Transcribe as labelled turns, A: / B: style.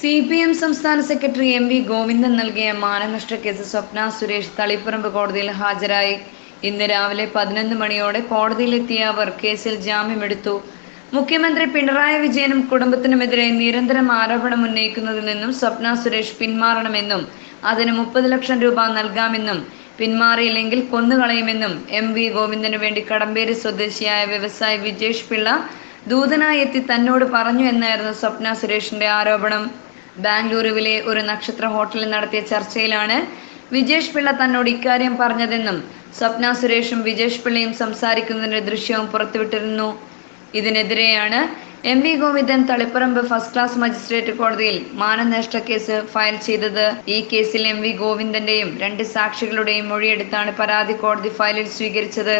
A: C P M സംസ്ഥാന secretary M V Govindan നൽകിയ മാനനഷ്ട കേസ് സ്വപ്ന സുരേഷ് തളിപ്പറമ്പ് കോടതിയിൽ ഹാജരായി. ഇന്ന് രാവിലെ പതിനൊന്ന് മണിയോടെ കോടതിയിലെത്തിയ അവർ കേസിൽ ജാമ്യമെടുത്തു. മുഖ്യമന്ത്രി പിണറായി വിജയനും കുടുംബത്തിനുമെതിരെ നിരന്തരം ആരോപണം ഉന്നയിക്കുന്നതിൽ നിന്നും സ്വപ്ന സുരേഷ് പിന്മാറണമെന്നും അതിന് മുപ്പത് ലക്ഷം രൂപ നൽകാമെന്നും പിന്മാറിയില്ലെങ്കിൽ കൊന്നുകളയുമെന്നും എം വി ഗോവിന്ദനു വേണ്ടി കടമ്പേരി സ്വദേശിയായ വ്യവസായി വിജേഷ് പിള്ള ദൂതനായി എത്തി തന്നോട് പറഞ്ഞു എന്നായിരുന്നു സ്വപ്ന സുരേഷിന്റെ ആരോപണം. ബാംഗ്ലൂരുവിലെ ഒരു നക്ഷത്ര ഹോട്ടലിൽ നടത്തിയ ചർച്ചയിലാണ് വിജേഷ് പിള്ള തന്നോട് ഇക്കാര്യം പറഞ്ഞതെന്നും സ്വപ്ന സുരേഷും വിജേഷ് പിള്ളയും സംസാരിക്കുന്നതിന്റെ ദൃശ്യവും പുറത്തുവിട്ടിരുന്നു. ഇതിനെതിരെയാണ് M V Govindan Taliparamba first class magistrate കോടതിയിൽ മാനനഷ്ട കേസ് ഫയൽ ചെയ്തത്. ഈ കേസിൽ എം വി ഗോവിന്ദന്റെയും രണ്ട് സാക്ഷികളുടെയും മൊഴിയെടുത്താണ് പരാതി കോടതി ഫയലിൽ സ്വീകരിച്ചത്.